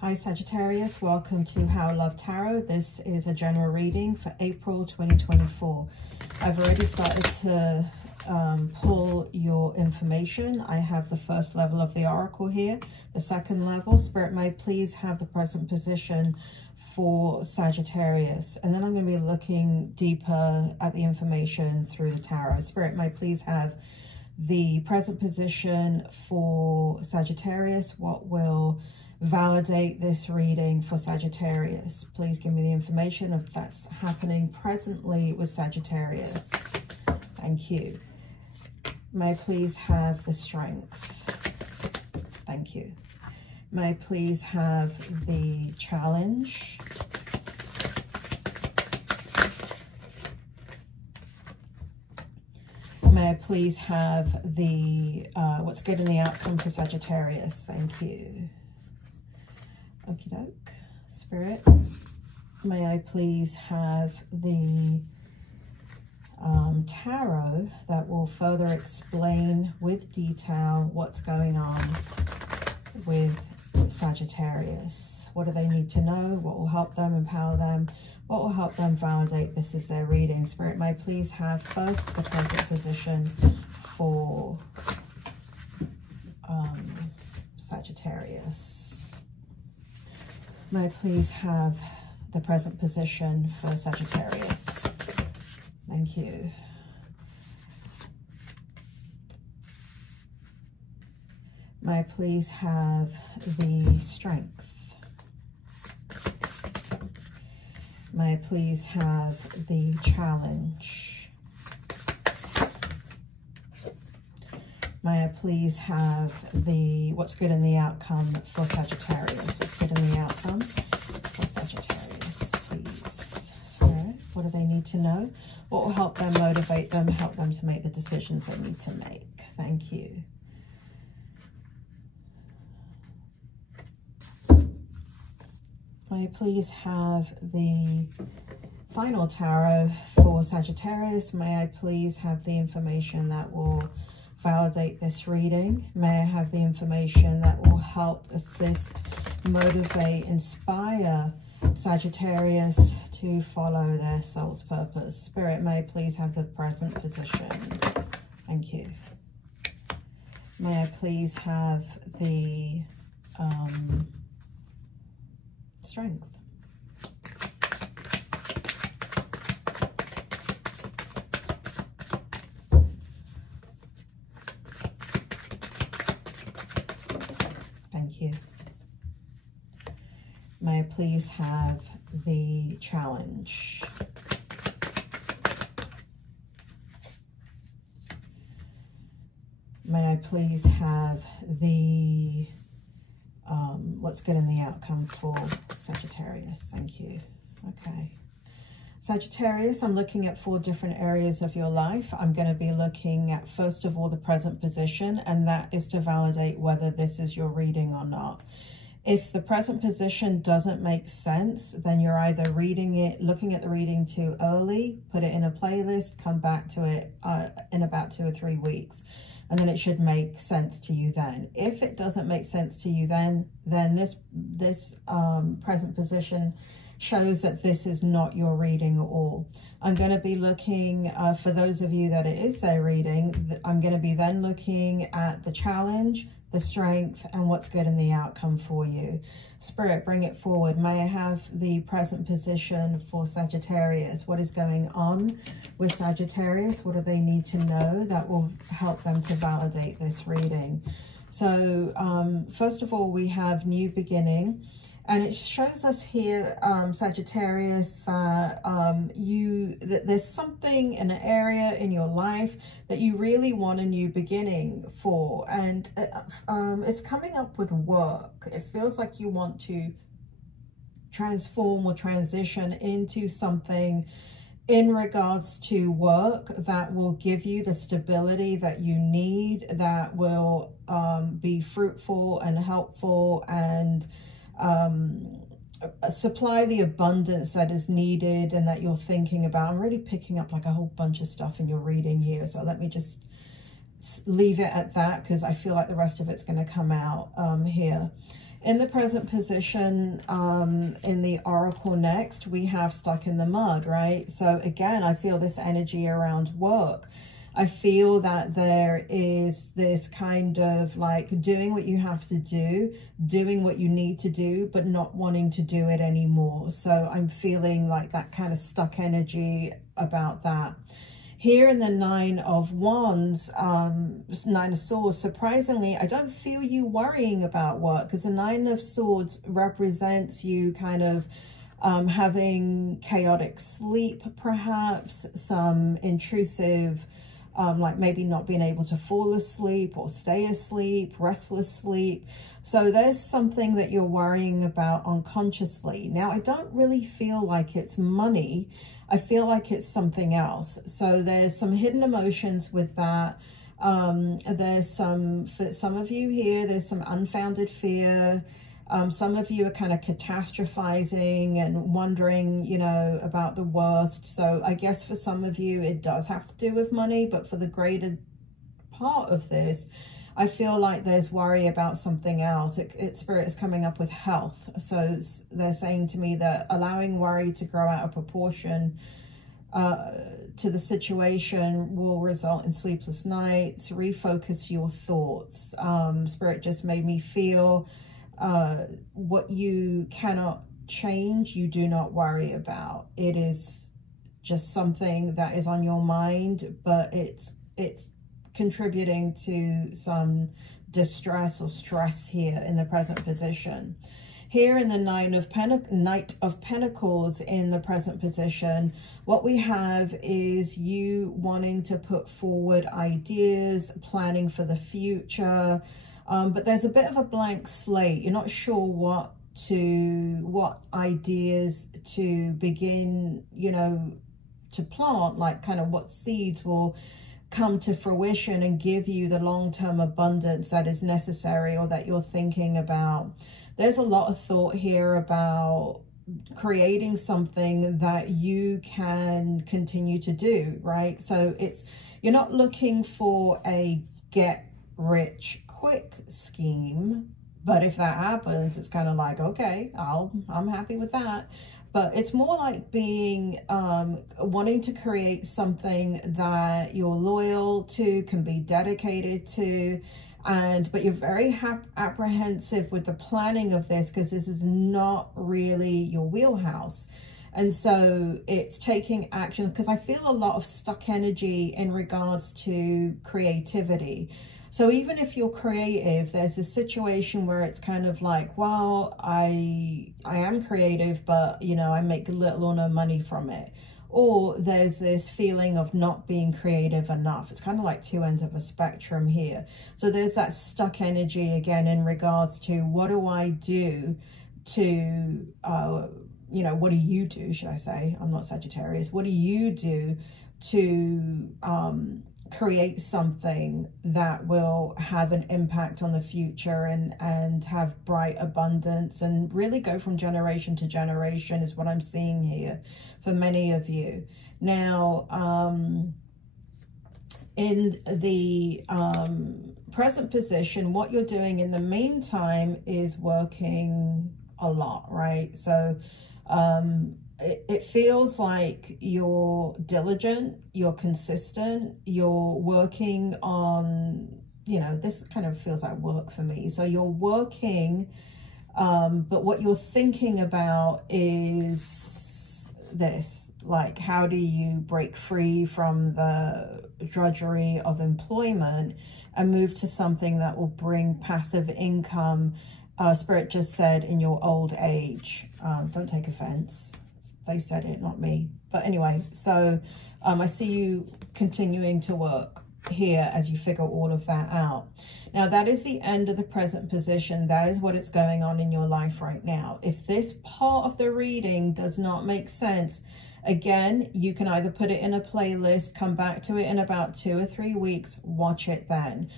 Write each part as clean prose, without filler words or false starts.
Hi Sagittarius, welcome to How Love Tarot. This is a general reading for April 2024. I've already started to pull your information. I have the first level of the oracle here, the second level. Spirit, may please have the present position for Sagittarius. And then I'm going to be looking deeper at the information through the tarot. Spirit, may please have the present position for Sagittarius. What will validate this reading for Sagittarius? Please give me the information of that's happening presently with Sagittarius. Thank you. May I please have the strength? Thank you. May I please have the challenge? May I please have the what's good in the outcome for Sagittarius? Thank you. Okie doke. Spirit, may I please have the tarot that will further explain with detail what's going on with Sagittarius. What do they need to know? What will help them, empower them? What will help them validate this is their reading? Spirit, may I please have first the present position for Sagittarius. May I please have the present position for Sagittarius? Thank you. May I please have the strength? May I please have the challenge? May I please have the what's good in the outcome for Sagittarius? What's good in the outcome for Sagittarius, please? Spirit, what do they need to know? What will help them, motivate them, help them to make the decisions they need to make? Thank you. May I please have the final tarot for Sagittarius? May I please have the information that will validate this reading? May I have the information that will help, assist, motivate, inspire Sagittarius to follow their soul's purpose? Spirit, may I please have the present position? Thank you. May I please have the strength? Thank you. May I please have the challenge? May I please have the what's good in the outcome for Sagittarius? Thank you. Okay. Sagittarius, I'm looking at 4 different areas of your life. I'm going to be looking at, first of all, the present position, and that is to validate whether this is your reading or not. If the present position doesn't make sense, then you're either reading it, looking at the reading too early, put it in a playlist, come back to it in about 2 or 3 weeks. And then it should make sense to you then. If it doesn't make sense to you then this present position shows that this is not your reading at all. I'm going to be looking, for those of you that it is their reading, I'm going to be then looking at the challenge, the strength, and what's good in the outcome for you. Spirit, bring it forward. May I have the present position for Sagittarius? What is going on with Sagittarius? What do they need to know that will help them to validate this reading? So first of all, we have new beginning. And it shows us here, Sagittarius, that there's something in an area in your life that you really want a new beginning for. And it's coming up with work. It feels like you want to transform or transition into something in regards to work that will give you the stability that you need, that will be fruitful and helpful and supply the abundance that is needed and that you're thinking about. I'm really picking up like a whole bunch of stuff in your reading here, so let me just leave it at that because I feel like the rest of it's going to come out here. In the present position, in the Oracle next, we have stuck in the mud, right? So again, I feel this energy around work. I feel that there is this kind of like doing what you have to do, doing what you need to do, but not wanting to do it anymore. So I'm feeling like that kind of stuck energy about that. Here in the Nine of Wands, Nine of Swords, surprisingly, I don't feel you worrying about work, because the Nine of Swords represents you kind of having chaotic sleep, perhaps, some intrusive, like maybe not being able to fall asleep or stay asleep, restless sleep. So there's something that you're worrying about unconsciously. Now, I don't really feel like it's money. I feel like it's something else. So there's some hidden emotions with that. There's some, for some of you here, there's some unfounded fear. Some of you are kind of catastrophizing and wondering, you know, about the worst. So I guess for some of you, it does have to do with money, but for the greater part of this, I feel like there's worry about something else. Spirit is coming up with health. So they're saying to me that allowing worry to grow out of proportion to the situation will result in sleepless nights. Refocus your thoughts. Spirit just made me feel what you cannot change, you do not worry about. It is just something that is on your mind, but it's contributing to some distress or stress here in the present position. Here in the Knight of Pentacles in the present position, what we have is you wanting to put forward ideas, planning for the future, but there's a bit of a blank slate. You're not sure what ideas to begin, you know, to plant, like kind of what seeds will come to fruition and give you the long-term abundance that is necessary or that you're thinking about. There's a lot of thought here about creating something that you can continue to do, right? So you're not looking for a get rich quick scheme, but if that happens, it's kind of like, okay, I'm happy with that. But it's more like being, wanting to create something that you're loyal to, can be dedicated to, but you're very apprehensive with the planning of this because this is not really your wheelhouse. And so it's taking action, because I feel a lot of stuck energy in regards to creativity. So even if you're creative, there's a situation where it's kind of like, well, I am creative, but, you know, I make little or no money from it. Or there's this feeling of not being creative enough. It's kind of like two ends of a spectrum here. So there's that stuck energy again in regards to what do I do to, you know, what do you do, should I say? I'm not Sagittarius. What do you do to create something that will have an impact on the future and have bright abundance and really go from generation to generation is what I'm seeing here for many of you. Now, in the present position, what you're doing in the meantime is working a lot, right? So it feels like you're diligent, you're consistent, you're working on, you know, this kind of feels like work for me. So you're working, but what you're thinking about is this, like, how do you break free from the drudgery of employment and move to something that will bring passive income? Spirit just said in your old age. Don't take offense. They said it, not me. But anyway, so I see you continuing to work here as you figure all of that out. Now, that is the end of the present position. That is what is going on in your life right now. If this part of the reading does not make sense, again, you can either put it in a playlist, come back to it in about 2 or 3 weeks, watch it then.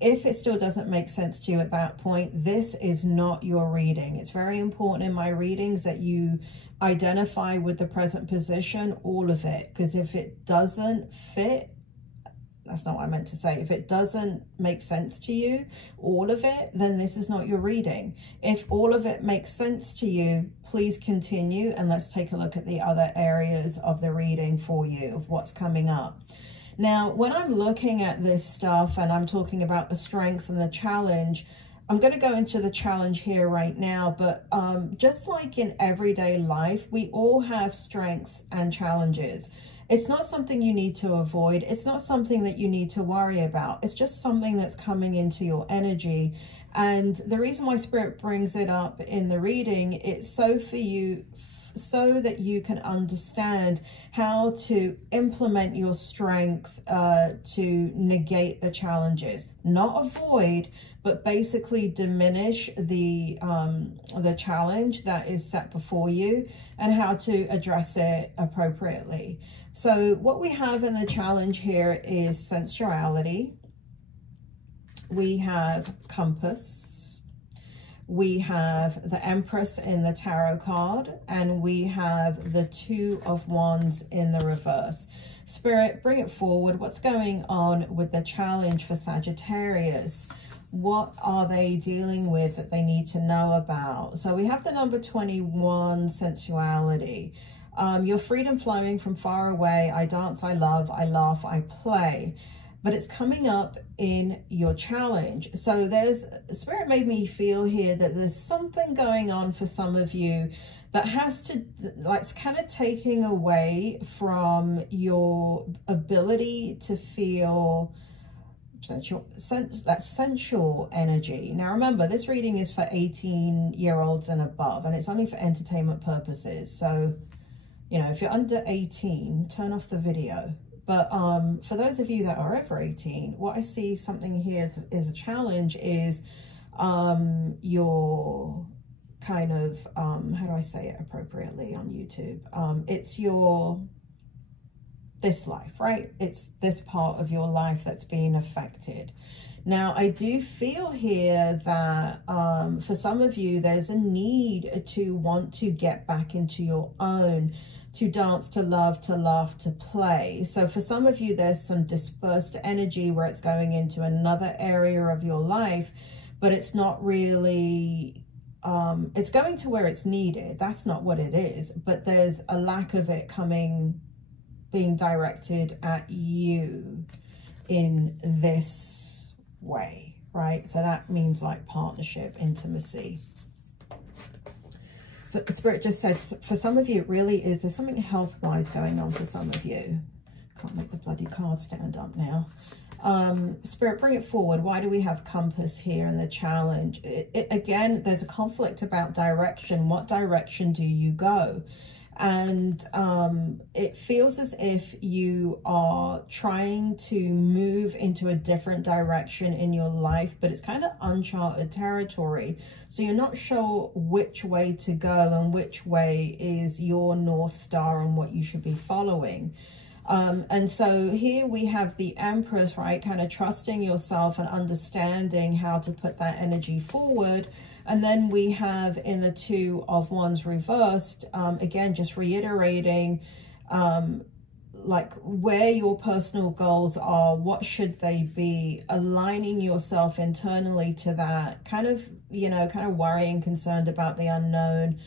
If it still doesn't make sense to you at that point, this is not your reading. It's very important in my readings that you identify with the present position, all of it, because if it doesn't fit, That's not what I meant to say. If it doesn't make sense to you, all of it, then this is not your reading. If all of it makes sense to you, please continue, and let's take a look at the other areas of the reading for you, of what's coming up. Now, when I'm looking at this stuff and I'm talking about the strength and the challenge, I'm going to go into the challenge here right now, but just like in everyday life, we all have strengths and challenges. It's not something you need to avoid. It's not something that you need to worry about. It's just something that's coming into your energy. And the reason why Spirit brings it up in the reading, it's so that you can understand how to implement your strength to negate the challenges, not avoid, but basically diminish the challenge that is set before you, and how to address it appropriately. So what we have in the challenge here is sensuality. We have compass. We have the Empress in the tarot card, and we have the Two of Wands in the reverse. Spirit, bring it forward. What's going on with the challenge for Sagittarius? What are they dealing with that they need to know about? So we have the number 21, sensuality. Your freedom flowing from far away. I dance, I love, I laugh, I play. But it's coming up in your challenge. So Spirit made me feel here that there's something going on for some of you that has to, like, it's kind of taking away from your ability to feel that sensual energy. Now remember, this reading is for 18-year-olds and above, and it's only for entertainment purposes. So, you know, if you're under 18, turn off the video. But for those of you that are over 18, what I see something here is a challenge is your kind of, how do I say it appropriately on YouTube? It's this life, right? It's this part of your life that's being affected. Now, I do feel here that for some of you, there's a need to want to get back into your own, to dance, to love, to laugh, to play. So for some of you, there's some dispersed energy where it's going into another area of your life, but it's not really, it's going to where it's needed. That's not what it is, but there's a lack of it being directed at you in this way, right? So that means like partnership, intimacy. But the Spirit just said, for some of you, it really is, there's something health-wise going on for some of you. Can't make the bloody card stand up now. Spirit, bring it forward. Why do we have compass here in the challenge? Again, there's a conflict about direction. What direction do you go? And it feels as if you are trying to move into a different direction in your life, but it's kind of uncharted territory. So you're not sure which way to go and which way is your North Star and what you should be following. And so here we have the Empress, right? Kind of trusting yourself and understanding how to put that energy forward. And then we have in the Two of Wands reversed, again, just reiterating, like where your personal goals are, what should they be, aligning yourself internally to that, kind of, you know, kind of worrying, concerned about the unknown,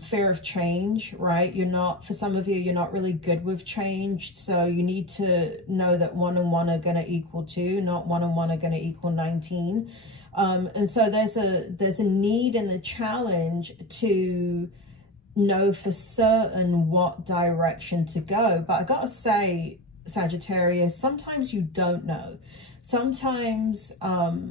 fear of change, right? You're not, for some of you, you're not really good with change. So you need to know that 1 and 1 are going to equal 2, not 1 and 1 are going to equal 19. And so there's a need in the challenge to know for certain what direction to go. But I gotta say, Sagittarius, sometimes you don't know. Sometimes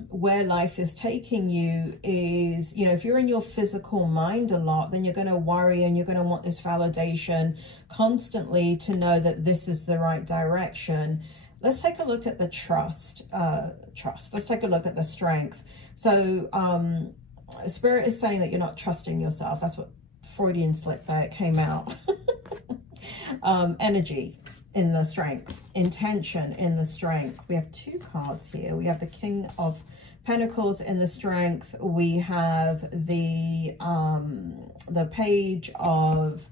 where life is taking you is, you know, if you're in your physical mind a lot, then you're going to worry and you're going to want this validation constantly to know that this is the right direction. Let's take a look at the trust. Let's take a look at the strength. So Spirit is saying that you're not trusting yourself. That's what Freudian slip there, it came out. Energy in the strength, intention in the strength. We have 2 cards here. We have the King of Pentacles in the strength. We have the Page of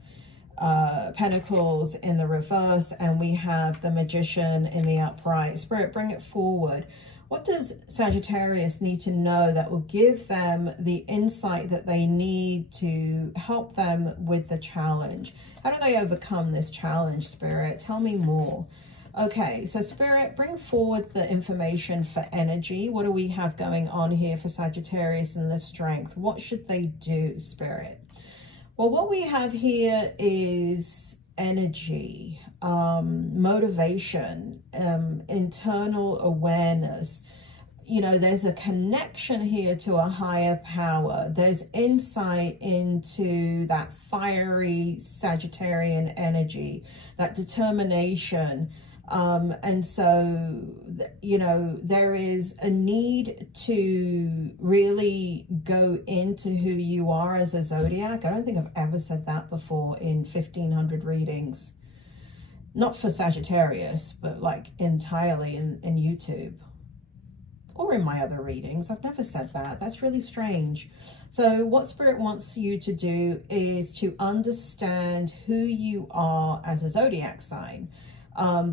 Pentacles in the reverse, and we have the Magician in the upright. Spirit, bring it forward. What does Sagittarius need to know that will give them the insight that they need to help them with the challenge? How do they overcome this challenge, Spirit? Tell me more. Okay, so Spirit, bring forward the information for energy. What do we have going on here for Sagittarius and the strength? What should they do, Spirit? Well, what we have here is energy, motivation, internal awareness. You know, there's a connection here to a higher power. There's insight into that fiery Sagittarian energy, that determination. And so, you know, there is a need to really go into who you are as a zodiac. I don't think I've ever said that before in 1500 readings. Not for Sagittarius, but like entirely in YouTube. Or in my other readings. I've never said that. That's really strange. So what Spirit wants you to do is to understand who you are as a zodiac sign.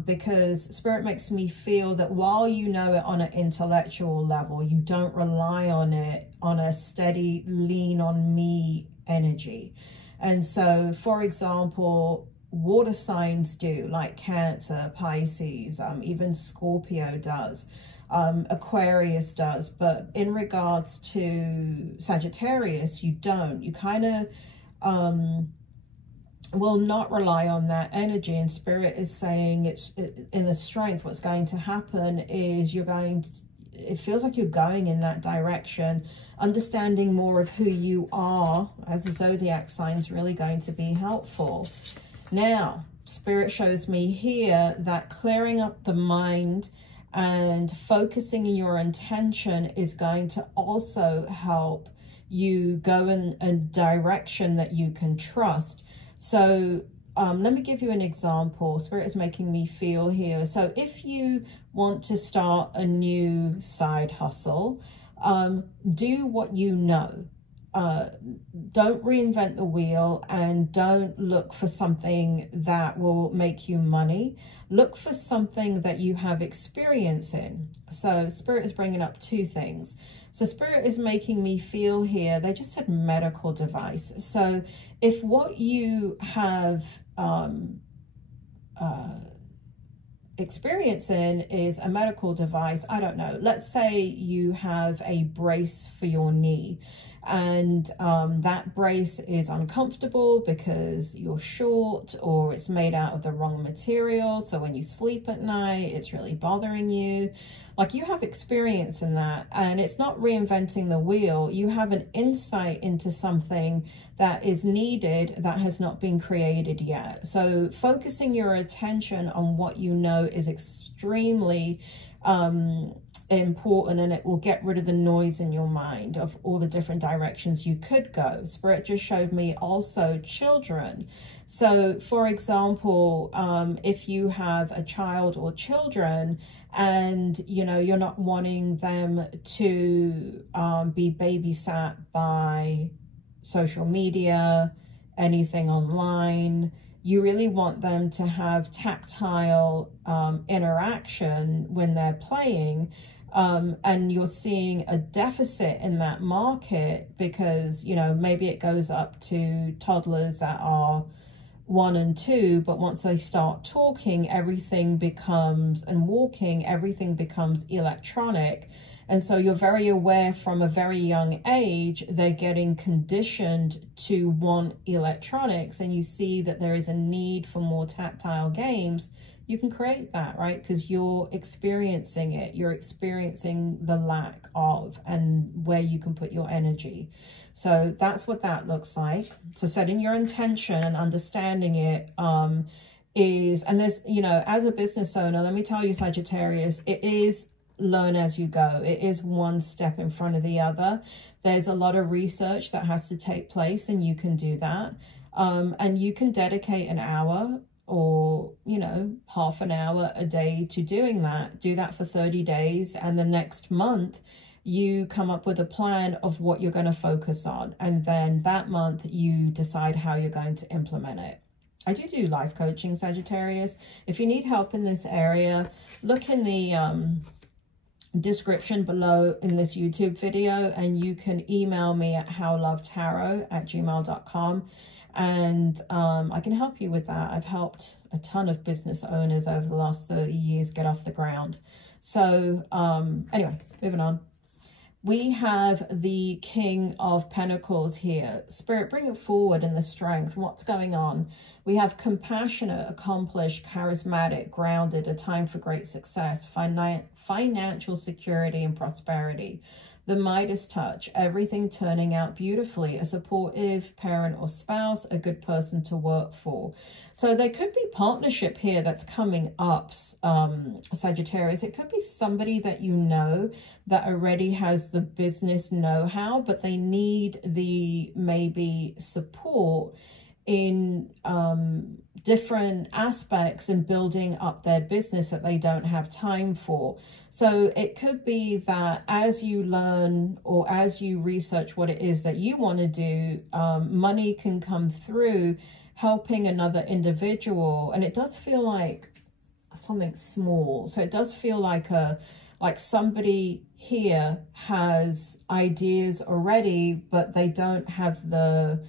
Because Spirit makes me feel that while you know it on an intellectual level, you don't rely on it on a steady lean on me energy. And so, for example, water signs do, like Cancer, Pisces, even Scorpio does. Aquarius does, but in regards to Sagittarius, you don't. You kind of will not rely on that energy, and Spirit is saying in the strength, what's going to happen is it feels like you're going in that direction. Understanding more of who you are as a zodiac sign is really going to be helpful. Now, Spirit shows me here that clearing up the mind and focusing your intention is going to also help you go in a direction that you can trust. So let me give you an example. Spirit is making me feel here. So if you want to start a new side hustle, do what you know. Don't reinvent the wheel, and don't look for something that will make you money. Look for something that you have experience in. So Spirit is bringing up two things. So Spirit is making me feel here, they just said medical device. So if what you have experience in is a medical device, I don't know, let's say you have a brace for your knee, and that brace is uncomfortable because you're short, or it's made out of the wrong material, so when you sleep at night it's really bothering you. Like, you have experience in that, and it's not reinventing the wheel. You have an insight into something that is needed that has not been created yet. So focusing your attention on what you know is extremely important, and it will get rid of the noise in your mind of all the different directions you could go. Spirit just showed me also children. So for example, if you have a child or children, and you know you're not wanting them to be babysat by social media, anything online, you really want them to have tactile interaction when they're playing, and you're seeing a deficit in that market because, you know, maybe it goes up to toddlers that are 1 and 2, but once they start talking, everything becomes, and walking, everything becomes electronic. And so you're very aware from a very young age, they're getting conditioned to want electronics, and you see that there is a need for more tactile games. You can create that, right? Because you're experiencing it. You're experiencing the lack of, and where you can put your energy. So that's what that looks like. So setting your intention and understanding it is, and there's, you know, as a business owner, let me tell you, Sagittarius, it is learn as you go. It is one step in front of the other. There's a lot of research that has to take place, and you can do that. And you can dedicate an hour or, you know, half an hour a day to doing that. Do that for 30 days. And the next month, you come up with a plan of what you're going to focus on. And then that month, you decide how you're going to implement it. I do life coaching, Sagittarius. If you need help in this area, look in the description below in this YouTube video, and you can email me at howlovetarot@gmail.com, and I can help you with that. I've helped a ton of business owners over the last 30 years get off the ground. So anyway, moving on. We have the King of Pentacles here. Spirit, bring it forward in the strength. What's going on? We have compassionate, accomplished, charismatic, grounded, a time for great success, financial security and prosperity. The Midas touch, everything turning out beautifully, a supportive parent or spouse, a good person to work for. So there could be partnership here that's coming up, Sagittarius. It could be somebody that you know that already has the business know-how, but they need the maybe support in different aspects in building up their business that they don't have time for. So it could be that as you learn or as you research what it is that you want to do, money can come through helping another individual. And it does feel like something small. So it does feel like somebody here has ideas already, but they don't have the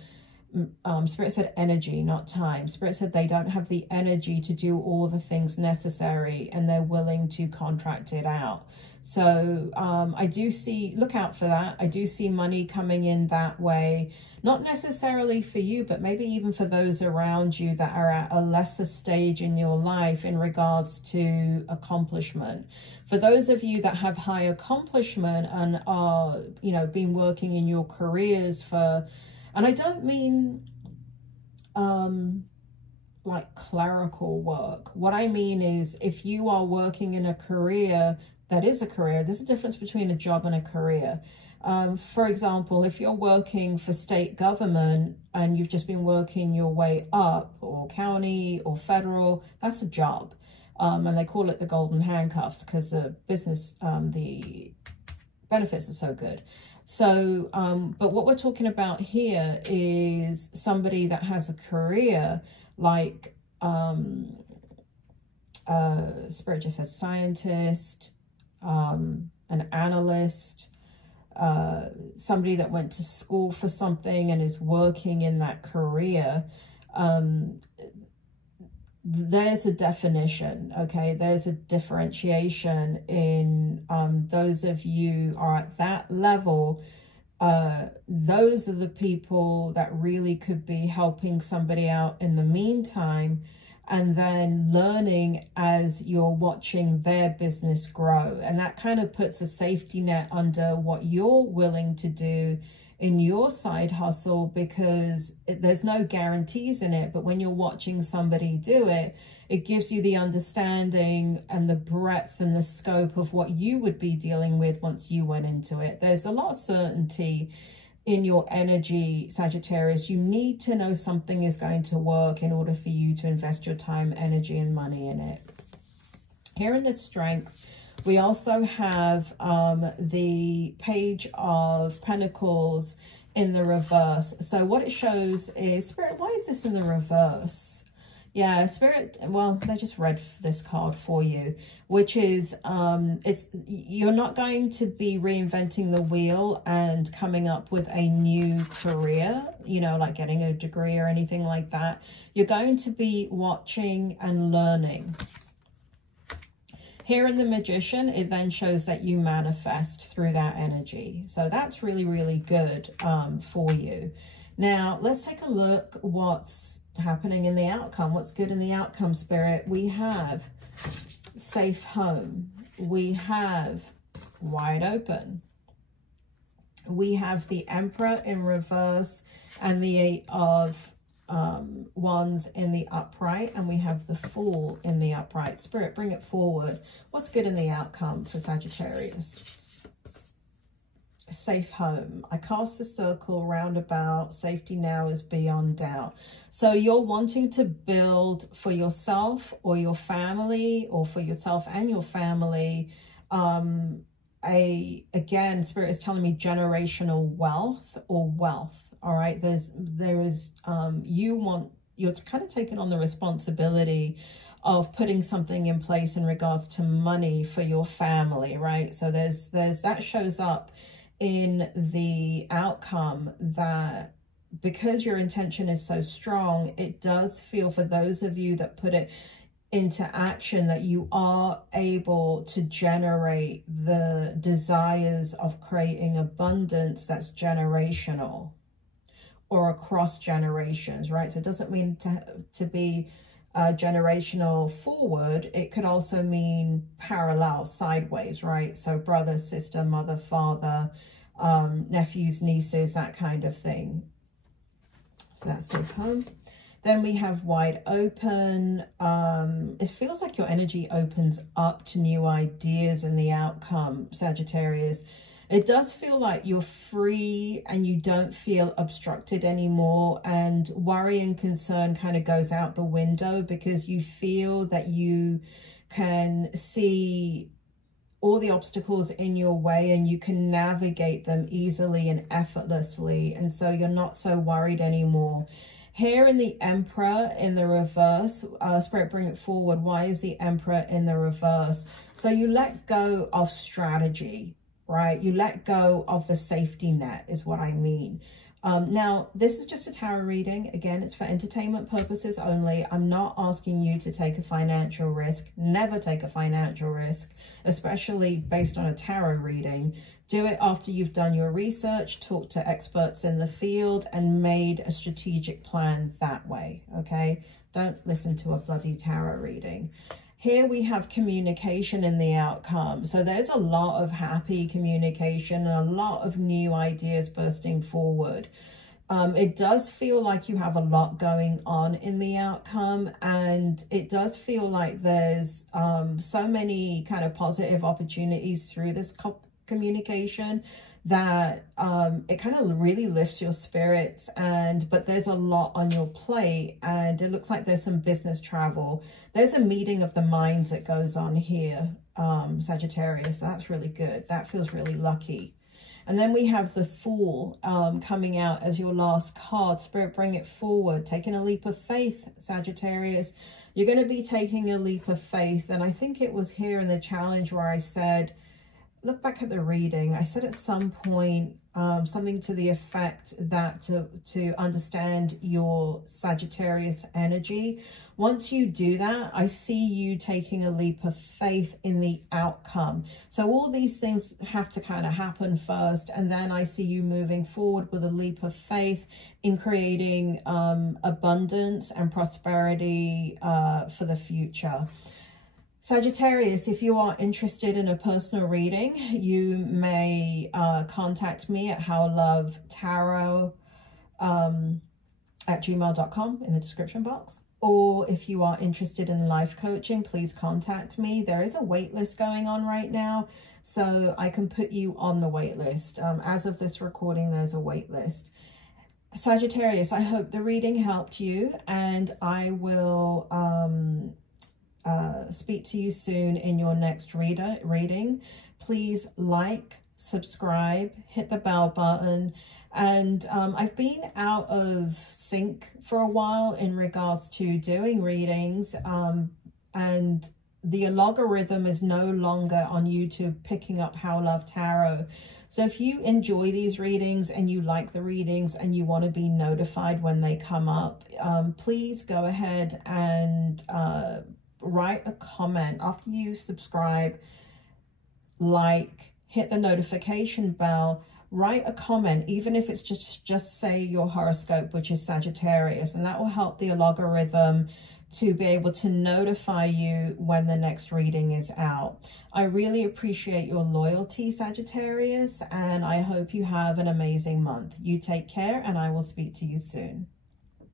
Spirit said energy, not time. Spirit said they don't have the energy to do all the things necessary, and they're willing to contract it out. So I do see, look out for that. I do see money coming in that way, not necessarily for you, but maybe even for those around you that are at a lesser stage in your life in regards to accomplishment. For those of you that have high accomplishment and are, you know, been working in your careers for, and I don't mean like clerical work. What I mean is if you are working in a career that is a career, there's a difference between a job and a career. For example, if you're working for state government and you've just been working your way up, or county or federal, that's a job. And they call it the golden handcuffs because the business, the benefits are so good. So, but what we're talking about here is somebody that has a career like, Spirit just says scientist, an analyst, somebody that went to school for something and is working in that career. There's a definition, okay? There's a differentiation in those of you are at that level. Those are the people that really could be helping somebody out in the meantime, and then learning as you're watching their business grow. And that kind of puts a safety net under what you're willing to do in your side hustle, because there's no guarantees in it. But when you're watching somebody do it, it gives you the understanding and the breadth and the scope of what you would be dealing with once you went into it. There's a lot of certainty in your energy, Sagittarius. You need to know something is going to work in order for you to invest your time, energy, and money in it. Here in the strength, we also have the Page of Pentacles in the reverse. So what it shows is, Spirit, why is this in the reverse? Yeah, Spirit, well, they just read this card for you, which is, you're not going to be reinventing the wheel and coming up with a new career, you know, like getting a degree or anything like that. You're going to be watching and learning. Here in the Magician, it then shows that you manifest through that energy. So that's really, really good for you. Now, let's take a look what's happening in the outcome. What's good in the outcome, Spirit? We have safe home. We have wide open. We have the Emperor in reverse and the Eight of Wands in the upright, and we have the Fool in the upright. Spirit, bring it forward. What's good in the outcome for Sagittarius? Safe home. I cast a circle round about. Safety now is beyond doubt. So you're wanting to build for yourself or your family, or for yourself and your family, again, Spirit is telling me generational wealth or wealth. All right, there is you want you're kind of taking on the responsibility of putting something in place in regards to money for your family, right? So there's that shows up in the outcome, that because your intention is so strong, it does feel, for those of you that put it into action, that you are able to generate the desires of creating abundance that's generational or across generations, right? So it doesn't mean to be generational forward. It could also mean parallel, sideways, right? So brother, sister, mother, father, nephews, nieces, that kind of thing. So that's super. Then we have wide open. It feels like your energy opens up to new ideas in the outcome, Sagittarius. It does feel like you're free and you don't feel obstructed anymore, and worry and concern kind of goes out the window, because you feel that you can see all the obstacles in your way and you can navigate them easily and effortlessly. And so you're not so worried anymore. Here in the Emperor in the reverse, Spirit, bring it forward. Why is the Emperor in the reverse? So you let go of strategy, right? You let go of the safety net is what I mean. Now, this is just a tarot reading. Again, it's for entertainment purposes only. I'm not asking you to take a financial risk. Never take a financial risk, especially based on a tarot reading. Do it after you've done your research, talked to experts in the field, and made a strategic plan that way, okay? Don't listen to a bloody tarot reading. Here we have communication in the outcome. So there's a lot of happy communication and a lot of new ideas bursting forward. It does feel like you have a lot going on in the outcome, and it does feel like there's so many kind of positive opportunities through this communication that it kind of really lifts your spirits. But there's a lot on your plate, and it looks like there's some business travel. There's a meeting of the minds that goes on here, Sagittarius. That's really good. That feels really lucky. And then we have the Fool coming out as your last card. Spirit, bring it forward. Taking a leap of faith, Sagittarius. You're going to be taking a leap of faith. And I think it was here in the challenge where I said, look back at the reading. I said at some point something to the effect that to understand your Sagittarius energy, once you do that, I see you taking a leap of faith in the outcome. So all these things have to kind of happen first, and then I see you moving forward with a leap of faith in creating abundance and prosperity for the future. Sagittarius, if you are interested in a personal reading, you may contact me at howlovetarot@gmail.com in the description box. Or if you are interested in life coaching, please contact me. There is a wait list going on right now, so I can put you on the wait list. As of this recording, there's a wait list. Sagittarius, I hope the reading helped you, and I will speak to you soon in your next reading. Please like, subscribe, hit the bell button. And I've been out of sync for a while in regards to doing readings, and the algorithm is no longer on YouTube picking up How Love Tarot. So if you enjoy these readings and you like the readings and you want to be notified when they come up, please go ahead and write a comment after you subscribe, like, hit the notification bell. Write a comment, even if it's just say your horoscope, which is Sagittarius, and that will help the algorithm to be able to notify you when the next reading is out. I really appreciate your loyalty, Sagittarius, and I hope you have an amazing month. You take care, and I will speak to you soon.